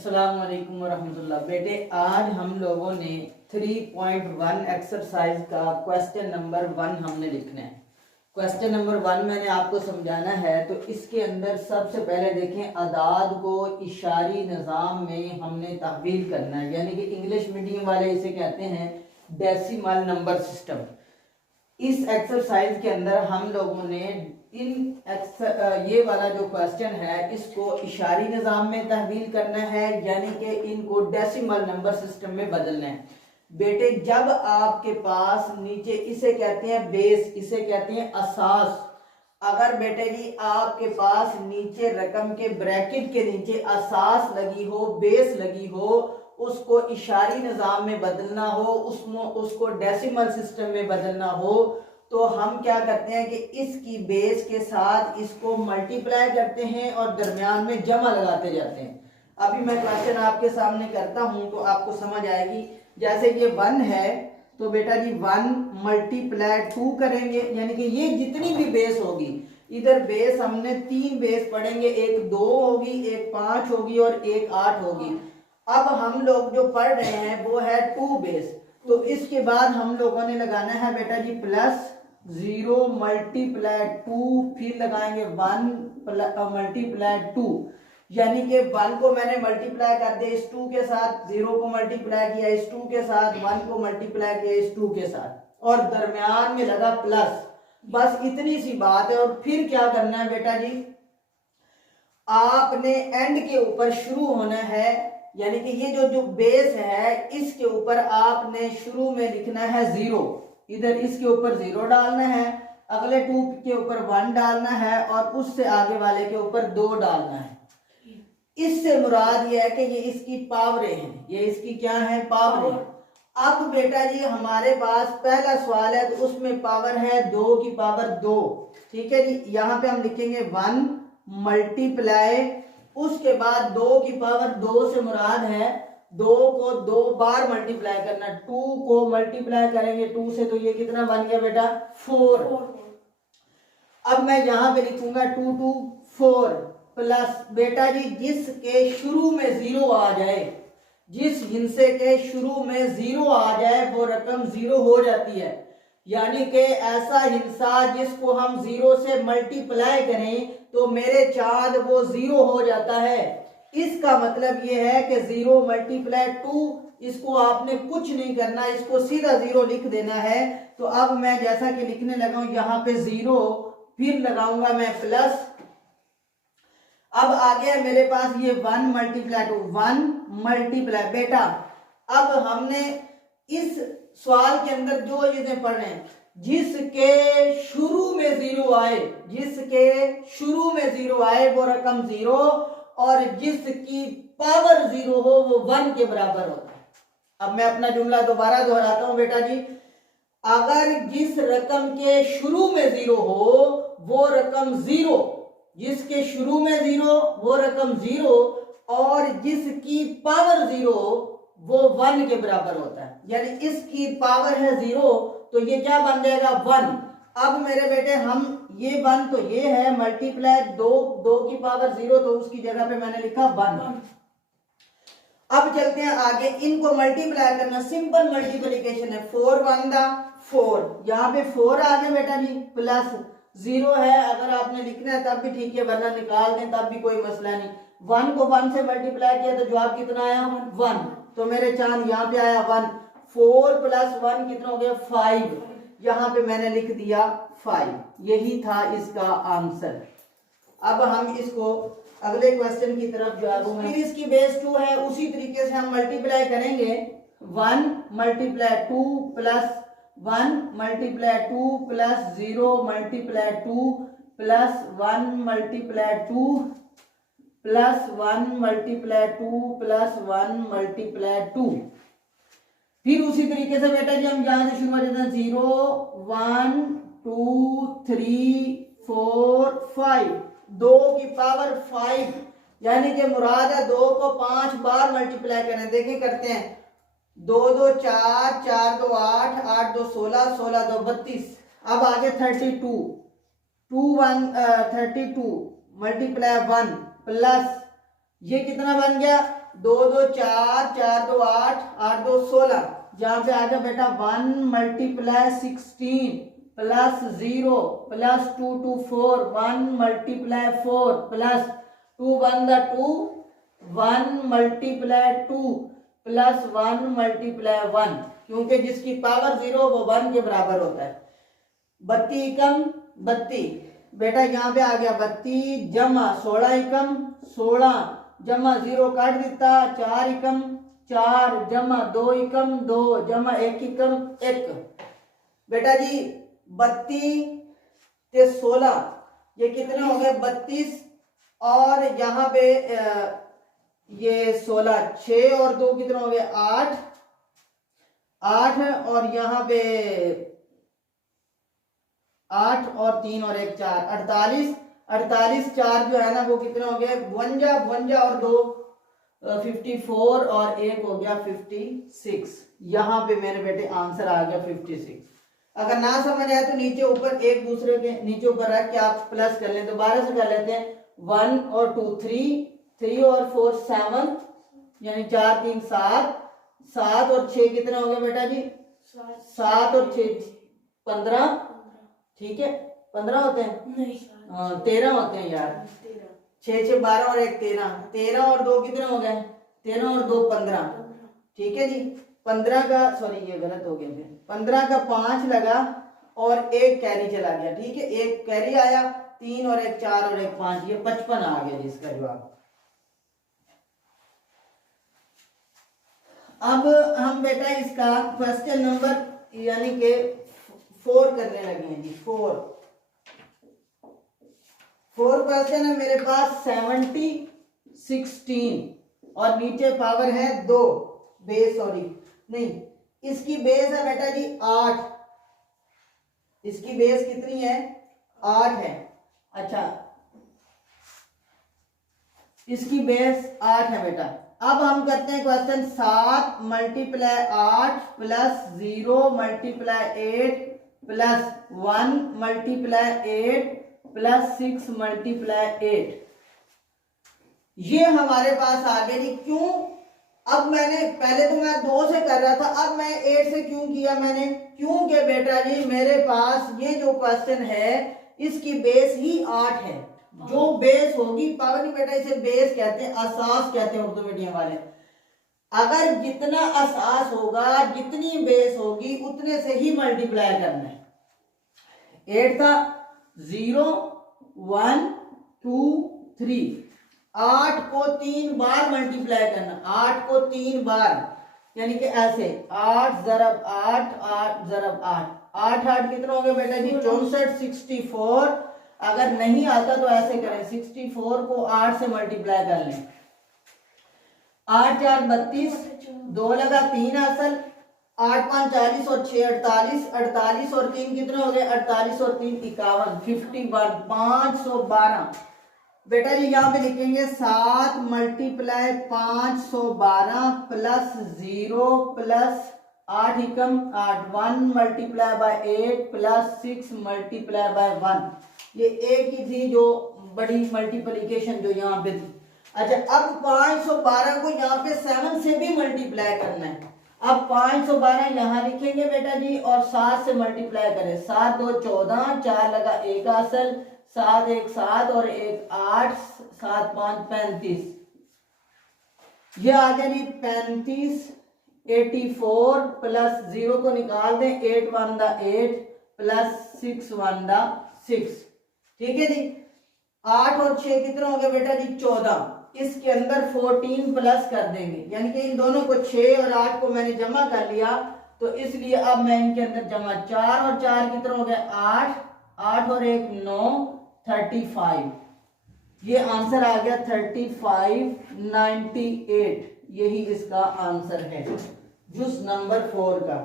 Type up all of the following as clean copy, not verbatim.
अस्सलाम वालेकुम वरहमतुल्लाह। बेटे आज हम लोगों ने 3.1 एक्सरसाइज का क्वेश्चन नंबर 1 हमने लिखना है। क्वेश्चन नंबर 1 मैंने आपको समझाना है। तो इसके अंदर सबसे पहले देखें, अदाद को इशारी निज़ाम में हमने तहवील करना है, यानी कि इंग्लिश मीडियम वाले इसे कहते हैं डेसिमल नंबर सिस्टम। इस एक्सरसाइज के अंदर हम लोगों ने ये वाला जो क्वेश्चन है इसको इशारी निज़ाम में तहवील करना है, यानी कि इनको डेसिमल नंबर सिस्टम में बदलना है। बेटे जब आपके पास नीचे इसे कहते हैं बेस, इसे कहते हैं असास। अगर बेटे जी आपके पास नीचे रकम के ब्रैकेट के नीचे असास लगी हो, बेस लगी हो, उसको इशारी निज़ाम में बदलना हो, उसको डेसिमल सिस्टम में बदलना हो, तो हम क्या करते हैं कि इसकी बेस के साथ इसको मल्टीप्लाई करते हैं और दरमियान में जमा लगाते जाते हैं। अभी मैं क्वेश्चन आपके सामने करता हूं तो आपको समझ आएगी। जैसे ये 1 है तो बेटा जी 1 मल्टीप्लाई 2 करेंगे, यानी कि ये जितनी भी बेस होगी, इधर बेस हमने 3 बेस पढ़ेंगे, एक 2 होगी, एक 5 होगी और एक 8 होगी। अब हम लोग जो पढ़ रहे हैं वो है 2 बेस। तो इसके बाद हम लोगों ने लगाना है बेटा जी प्लस 0 मल्टीप्लाई 2, फिर लगाएंगे 1 मल्टीप्लाई 2, यानी कि 1 को मैंने मल्टीप्लाई कर दिया इस 2 के साथ, 0 को मल्टीप्लाई किया इस 2 के साथ, 1 को मल्टीप्लाई किया इस 2 के साथ, और दरमियान में लगा प्लस। बस इतनी सी बात है। और फिर क्या करना है बेटा जी, आपने एंड के ऊपर शुरू होना है, यानी कि ये जो बेस है इसके ऊपर आपने शुरू में लिखना है 0, इधर इसके ऊपर 0 डालना है, अगले 2 के ऊपर 1 डालना है और उससे आगे वाले के ऊपर 2 डालना है। इससे मुराद ये है कि ये इसकी पावरें हैं, ये इसकी क्या है, पावरें। अब बेटा जी हमारे पास पहला सवाल है तो उसमें पावर है 2 की पावर 2, ठीक है जी। यहाँ पे हम लिखेंगे 1 मल्टीप्लाई, उसके बाद 2 की पावर 2 से मुराद है 2 को 2 बार मल्टीप्लाई करना, 2 को मल्टीप्लाई करेंगे 2 से, तो ये कितना बन गया बेटा 4। अब मैं यहां पे लिखूंगा 2 2 4 प्लस बेटा जी जिसके शुरू में 0 आ जाए, जिस हिस्से के शुरू में 0 आ जाए वो रकम 0 हो जाती है, यानी कि ऐसा हिस्सा जिसको हम 0 से मल्टीप्लाई करें तो मेरे चांद वो 0 हो जाता है। इसका मतलब ये है कि 0 मल्टीप्लाई 2, इसको आपने कुछ नहीं करना, इसको सीधा 0 लिख देना है। तो अब मैं जैसा कि लिखने लगा हूं यहाँ पे 0, फिर लगाऊंगा मैं प्लस। अब आ गया मेरे पास ये 1 मल्टीप्लाई 2, 1 मल्टीप्लाई बेटा। अब हमने इस सवाल के अंदर जो चीजें पढ़ रहे हैं, जिसके शुरू में 0 आए, जिसके शुरू में 0 आए वो रकम 0, और जिसकी पावर 0 हो वो 1 के बराबर होता है। अब मैं अपना जुमला दोबारा दोहराता हूं बेटा जी, अगर जिस रकम के शुरू में 0 हो वो रकम 0, जिसके शुरू में 0 वो रकम 0, और जिसकी पावर 0 वो 1 के बराबर होता है, यानी इसकी पावर है 0 तो ये क्या बन जाएगा 1। अब मेरे बेटे हम ये 1 तो ये है मल्टीप्लाई 2 की पावर 0, तो उसकी जगह पे मैंने लिखा 1। अब चलते हैं आगे, इनको मल्टीप्लाई करना, सिंपल मल्टीप्लिकेशन है, 4 1 4, यहाँ पे 4 आ गया बेटा जी, प्लस 0 है, अगर आपने लिखना है तब भी ठीक है, वरना निकाल दें तब भी कोई मसला नहीं। 1 को 1 से मल्टीप्लाई किया तो जवाब कितना आया 1, तो मेरे चांद यहाँ पे आया 1। 4 प्लस 1 कितना हो गया 5, यहाँ पे मैंने लिख दिया 5, यही था इसका आंसर। अब हम इसको अगले क्वेश्चन की तरफ जा रहे हैं। फिर इसकी बेस 2 है, उसी तरीके से हम मल्टीप्लाई करेंगे, 1 multiply 2 plus 1 multiply 2 plus 0 multiply 2 plus 1 multiply 2 plus 1 multiply 2 plus 1 multiply 2। फिर उसी तरीके से बेटा जी हम यहां से शुरू कर देते हैं, 0 1 2 3 4 5, 2 की पावर 5, यानी कि मुराद है 2 को 5 बार मल्टीप्लाई करें। देखिए करते हैं, 2 2 4, 4 2 8, 8 2 16, 16 2 32। अब आगे 32, 32 मल्टीप्लाई 1 प्लस ये कितना बन गया दो दो चार, चार दो आठ, आठ दो 16। यहाँ पे आ गया बेटा 1 multiply 16 plus 0 plus 2 2 4, 1 multiply 4 plus 2 1 the 2, 1 multiply 2 plus 1 multiply 1, क्योंकि जिसकी पावर 0 वो 1 के बराबर होता है। 32 एकम 32 बेटा, यहाँ पे आ गया 32 जमा 16 एकम 16 जमा 0 काट देता, 4 एकम 4 जमा 2 एकम 2 जमा 1 एकम 1। बेटा जी 32 ते 16 ये कितने हो गए 32, और यहाँ पे ये 16 6 और 2 कितने हो गए 8 8, और यहाँ पे 8 और 3 और 1 4 48 48 4 जो है ना वो कितने हो गए 52 52 और 2 54 और 1 हो गया 56। यहाँ पे मेरे बेटे आंसर आ गया 56। अगर ना समझ आए तो नीचे ऊपर एक दूसरे के नीचे ऊपर रख के आप प्लस कर लें, दोबारा से कर लेते हैं। 1 और 2 3, 3 और 4 7, यानी 4 3 7, 7 और 6 कितने हो गए बेटा जी 7 और 6 15, ठीक है 15 होते हैं नहीं 13 होते हैं यार, 6 6 12 और 1 13, 13 और 2 कितने हो गए 13 और 2 15, ठीक है जी। 15 का सॉरी ये गलत हो गया, 15 का 5 लगा और 1 कैरी चला गया, ठीक है 1 कैरी आया, 3 और 1 4 और 1 5, ये 55 आ गया जिसका जवाब। अब हम बेटा इसका क्वेश्चन नंबर यानी के 4 करने लगे हैं जी। 4 क्वेश्चन है मेरे पास 70 16 और नीचे पावर है 2 बेस, सॉरी नहीं इसकी बेस है बेटा जी 8, इसकी बेस कितनी है 8 है। अच्छा इसकी बेस 8 है बेटा। अब हम करते हैं question 7 multiply 8 plus 0 multiply 8 plus 1 multiply 8 plus 6 multiply 8। ये हमारे पास आ गया जी। क्यों? अब मैंने पहले तो मैं 2 से कर रहा था, अब मैं 8 से क्यों किया मैंने? क्योंकि बेटा जी मेरे पास ये जो क्वेश्चन है इसकी बेस ही 8 है। जो बेस होगी पावर नहीं बेटा, इसे बेस कहते हैं, असास कहते हैं उर्दू मीडियम वाले। अगर जितना असास होगा जितनी बेस होगी उतने से ही मल्टीप्लाई करना है। 8 था 0 1 2 3, 8 को 3 बार मल्टीप्लाई करना, 8 को 3 बार, यानी कि ऐसे 8 ज़रब 8 8 ज़रब 8, 8 8 कितना हो गया बेटा जी 64 64। अगर नहीं आता तो ऐसे करें 64 को 8 से मल्टीप्लाई कर लें, 8 4 32, 2 लगा 3 असल, 8 5 40 और 6 48, 48 और 3 कितने हो गए 48 और 3 51, 51 512। बेटा जी यहाँ पे लिखेंगे 7 multiply 512 plus 0 plus 8 Ekam 8, 1 multiply by 8 plus 6 multiply by 1। ये एक ही थी जो बड़ी मल्टीप्लिकेशन जो यहाँ पे थी। अच्छा अब 512 को यहाँ पे 7 से भी मल्टीप्लाई करना है। अब 512 यहाँ लिखेंगे बेटा जी और 7 से मल्टीप्लाई करें, 7 2 14, 4 लगा 1 असल, 7 1 7 और 1 8, 7 5 35। ये आ गया जी 35, 84 प्लस 0 को निकाल दें, 8 1 द 8 प्लस 6 1 द 6, ठीक है जी। 8 और 6 कितना हो गया बेटा जी 14। इसके अंदर 14 प्लस कर देंगे, यानी कि इन दोनों को 6 और 8 को मैंने जमा कर लिया, तो इसलिए अब मैं इनके अंदर जमा 4 और 4 कितना हो गया 8, 8 और 1 9 35। ये आंसर आ गया 35 98। यही इसका आंसर है जुज नंबर 4 का।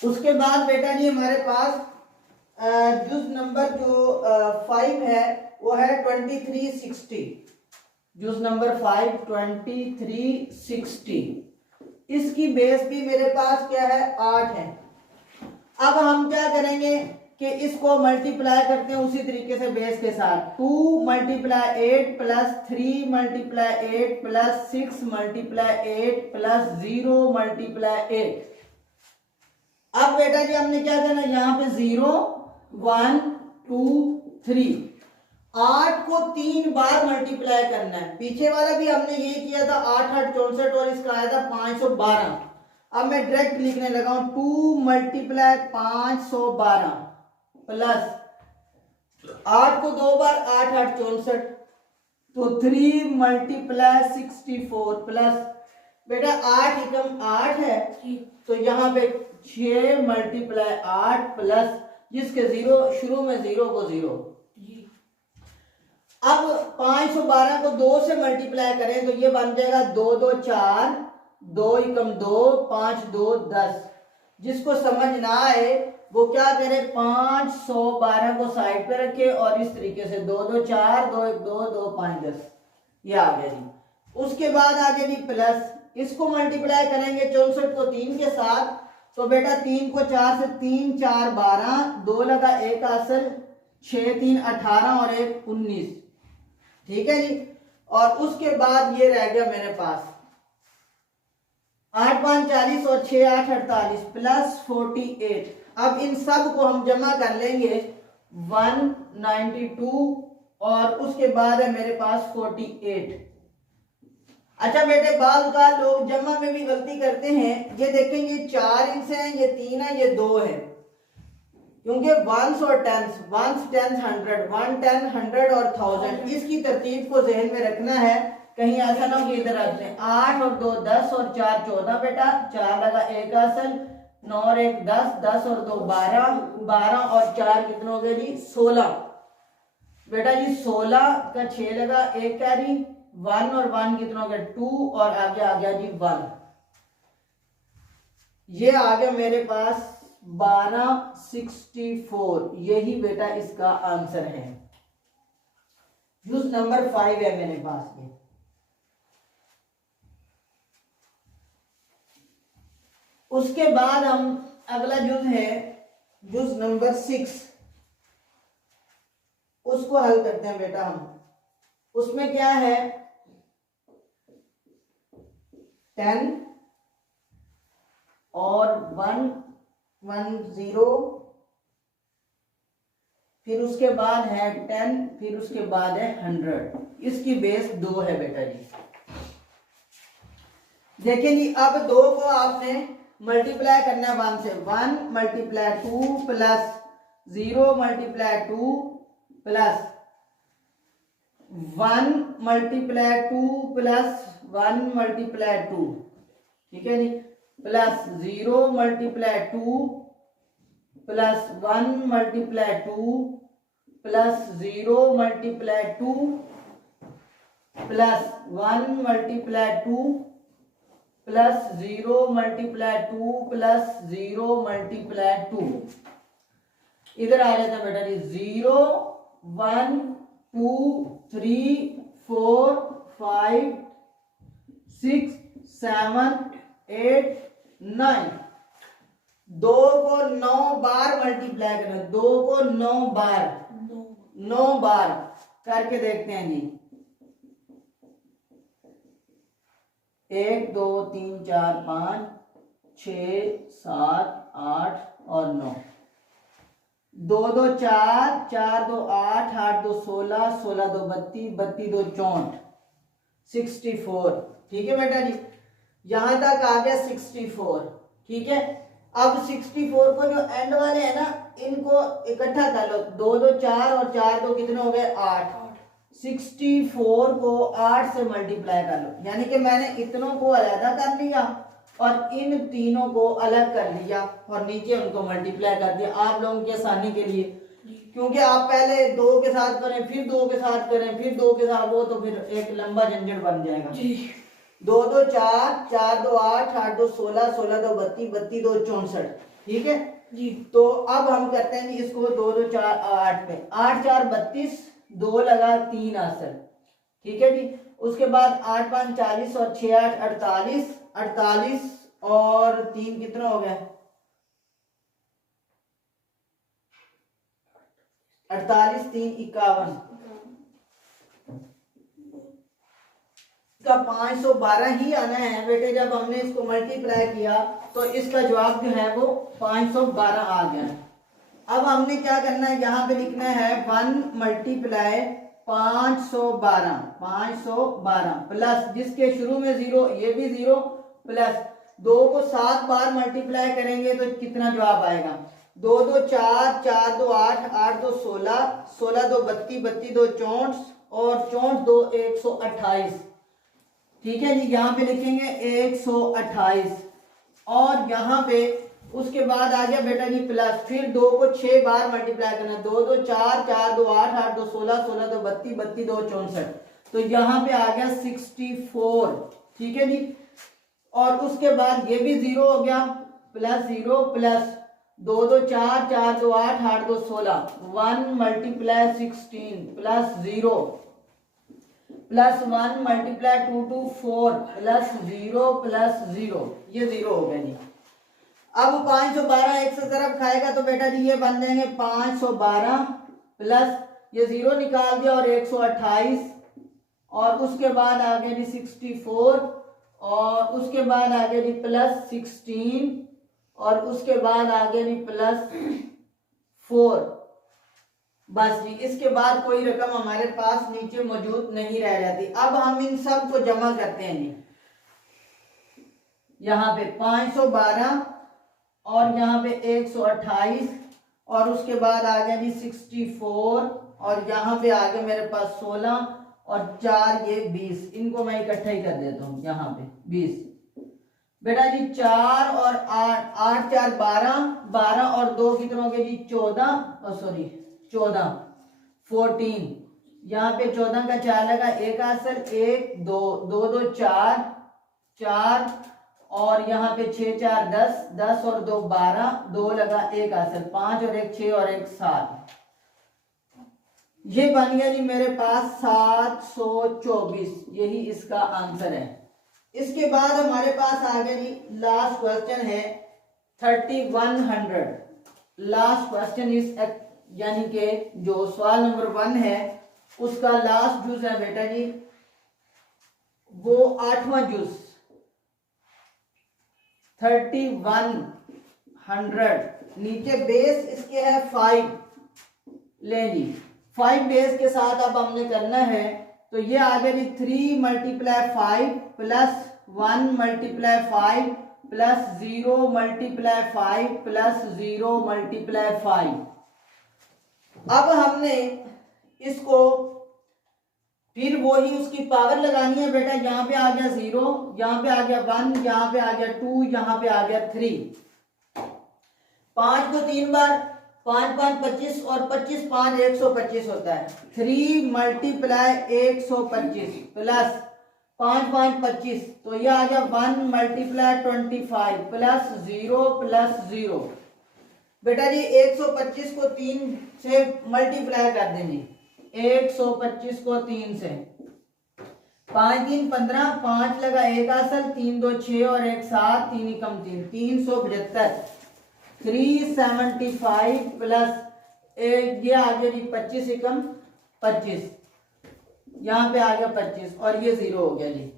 उसके बाद बेटा जी हमारे पास जुज नंबर जो 5 है वो है 2360। जुज नंबर 5 2360। इसकी बेस भी मेरे पास क्या है 8 है। अब हम क्या करेंगे कि इसको मल्टीप्लाई करते हैं उसी तरीके से बेस के साथ। 2 multiply 8 plus 3 multiply 8 plus 6 multiply 8 plus 0 multiply 8। अब बेटा जी हमने क्या करना है, यहाँ पे 0 1 2 3 8 को 3 बार मल्टीप्लाई करना है। पीछे वाला भी हमने ये किया था 8 8 64 और इसका आया था 512। अब मैं डायरेक्ट लिखने लगा हूं 2 मल्टीप्लाई 512 प्लस 8 को 2 बार 8 8 64 तो 3 मल्टीप्लाई 64 प्लस बेटा 8 एकम 8 है तो यहाँ पे 6 मल्टीप्लाई 8 प्लस जिसके 0 शुरू में 0 को 0। अब 512 को 2 से मल्टीप्लाई करें तो ये बन जाएगा 2 2 4 2 एकम 2 5 2 10। जिसको समझ ना आए वो क्या करे 512 को साइड पे रखे और इस तरीके से 2 2 4 2 1 2 2 5 10 ये आ गया जी। उसके बाद आ गया जी प्लस, इसको मल्टीप्लाई करेंगे 64 को 3 के साथ तो बेटा 3 को 4 से 3 4 12 2 लगा 1 असल 6 3 18 और 1 19। ठीक है जी। और उसके बाद ये रह गया मेरे पास 8 5 40 और 6 8 48 प्लस 48। अब इन सब को हम जमा कर लेंगे 192 और उसके बाद है मेरे पास 48। अच्छा बेटे बाद का लोग जमा में भी गलती करते हैं। ये देखेंगे 4 इंच है, ये 3 है, ये 2 है क्योंकि वंस और टेंस, वंस 10 100 1 10 100 और 1000 इसकी तरतीब को जहन में रखना है। कहीं ऐसा ना हो कि इधर आते हैं 8 और 2 10 और 4 14 बेटा 4 लगा 1 असल 9 और 1 10 10 और 2 12 12 और 4 कितने हो गए जी 16 बेटा जी 16 का 6 लगा 1 कैरी 1 और 1 कितना हो गया 2 और आगे आ गया जी 1। ये आ गया मेरे पास 1264। यही बेटा इसका आंसर है। जुज नंबर 5 है मेरे पास ये। उसके बाद हम अगला जुज है जुज नंबर 6, उसको हल करते हैं बेटा हम। उसमें क्या है 10 और 1 1 0 फिर उसके बाद है 10 फिर उसके बाद है 100। इसकी बेस 2 है बेटा जी। देखिए जी अब 2 को आपने मल्टीप्लाई करना है 1 से। 1 multiply 2 plus 0 multiply 2 plus 1 multiply 2 plus 1 multiply 2। ठीक है जी। Plus 0 multiply 2 plus 1 multiply 2 plus 0 multiply 2 plus 1 multiply 2 plus 0 multiply 2 plus 0 multiply 2। इधर आ जाता है बेटा जी 0 1 2 3 4 5 6 7 8 9। 2 को 9 बार मल्टीप्लाई करना, 2 को 9 बार 9 बार करके देखते हैं जी। 1 2 3 4 5 6 7 8 और 9। 2 2 4 4 2 8 8 2 16 16 2 32 32 2 64 64। ठीक है बेटा जी। यहां तक आ गया 64। ठीक है। अब 64 को जो एंड वाले हैं ना इनको इकट्ठा कर लो। 2 2 4 और 4 2 कितने हो गए 8। 64 को 8 से मल्टीप्लाई कर लो, यानी कि मैंने इतनों को अलग कर लिया और इन तीनों को अलग कर लिया और नीचे उनको मल्टीप्लाई कर दिया आप लोगों की आसानी के लिए। क्योंकि आप पहले 2 के साथ करें फिर 2 के साथ करें फिर 2 के साथ वो तो फिर एक लंबा झंझट बन जाएगा। 2 2 4 4 2 8 8 2 16 16 2 32 32 2 64। ठीक है जी। तो अब हम करते हैं जी इसको 2 2 4 8 पे 8 4 32 2 लगा 3 आंसर। ठीक है जी। उसके बाद 8 5 40 और 6 8 48 48 और 3 कितना हो गया 48 3 51 का 512 ही आना है बेटे। जब हमने इसको मल्टीप्लाई किया तो इसका जवाब जो है वो 512 आ गया। अब हमने क्या करना है, यहाँ पे लिखना है 1 मल्टीप्लाई 512 प्लस जिसके शुरू में 0 ये भी 0 प्लस 2 को 7 बार मल्टीप्लाई करेंगे तो कितना जवाब आएगा। 2 2 4 4 2 8 8 2 16 16 2 32 32 2 64 और 64 2 128। ठीक है जी, यहाँ पे लिखेंगे 128 और यहाँ पे उसके बाद आ गया बेटा जी प्लस, फिर 2 को 6 बार मल्टीप्लाई करना, 2 2 4 4 2 8 8 2 16 16 2 32 32 2 64, तो यहाँ पे आ गया 64। ठीक है जी, और उसके बाद ये भी 0 हो गया plus 0 plus 2 2 4 4 2 8 8 2 16 1 multiply 16 plus 0 plus 1 multiply 2 2 4 plus 0 plus 0, ये 0 हो गया जी। अब 512 एक से तरफ खाएगा तो बेटा जी ये बन जाएंगे 512 प्लस ये 0 निकाल दिया और 128 और उसके बाद आ गया जी 64 और उसके बाद आ गया जी प्लस 16 और उसके बाद आ गया जी प्लस 4। बस जी, इसके बाद कोई रकम हमारे पास नीचे मौजूद नहीं रह जाती। अब हम इन सब को जमा करते हैं जी, यहाँ पे 512 और यहाँ पे 128 और उसके बाद आ गया जी 64 और यहाँ पे आ गया मेरे पास 16 और 4 ये 20, इनको मैं इकट्ठा ही कर देता हूँ यहाँ पे 20। बेटा जी 4 और 8 8 4 12 12 और 2 कितने हो गए जी 14 14, यहाँ पे 14 का 4 लगा, एक आंसर 1 2 2 2 4 4 और यहाँ पे 6 4 10 10 और 2 12 2 लगा, एक आंसर 5 और 1 6 और 1 7, ये बन गया जी मेरे पास 724, यही इसका आंसर है। इसके बाद हमारे पास आ गया जी लास्ट क्वेश्चन है 3100। लास्ट क्वेश्चन इस यानी कि जो सवाल नंबर 1 है उसका लास्ट जुज है बेटा जी वो 8वां जुज 3100। नीचे बेस इसके है 5, ले जी 5 बेस के साथ अब हमने करना है तो ये आ गया जी 3 multiply 5 plus 1 multiply 5 plus 0 multiply 5 plus 0 multiply 5। अब हमने इसको फिर वही उसकी पावर लगानी है बेटा। यहाँ पे आ गया 0, यहाँ पे आ गया 1, यहाँ पे आ गया 2, यहाँ पे आ गया 3। 5 को 3 बार 5 5 25 और 25 5 125 होता है। 3 मल्टीप्लाई 125 प्लस 5 5 25, तो ये आ गया 1 मल्टीप्लाई 25 प्लस 0 प्लस 0। बेटा जी 125 को 3 से मल्टीप्लाई कर देंगे, 125 को 3 से 5 3 15 5 लगा, एक आंसर 3 2 6 और 1 7 3 एकम 3 375 375 प्लस एक ये आ गया जी 25 एकम 25, यहाँ पे आ गया 25 और ये 0 हो गया जी।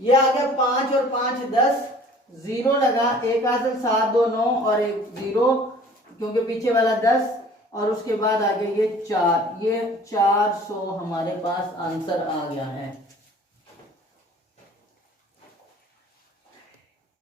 ये आ गया 5 और 5 10, 0 लगा, एक आंसर 7 2 9 और 1 0 क्योंकि पीछे वाला 10 और उसके बाद आ गया ये 4, ये 400 हमारे पास आंसर आ गया है।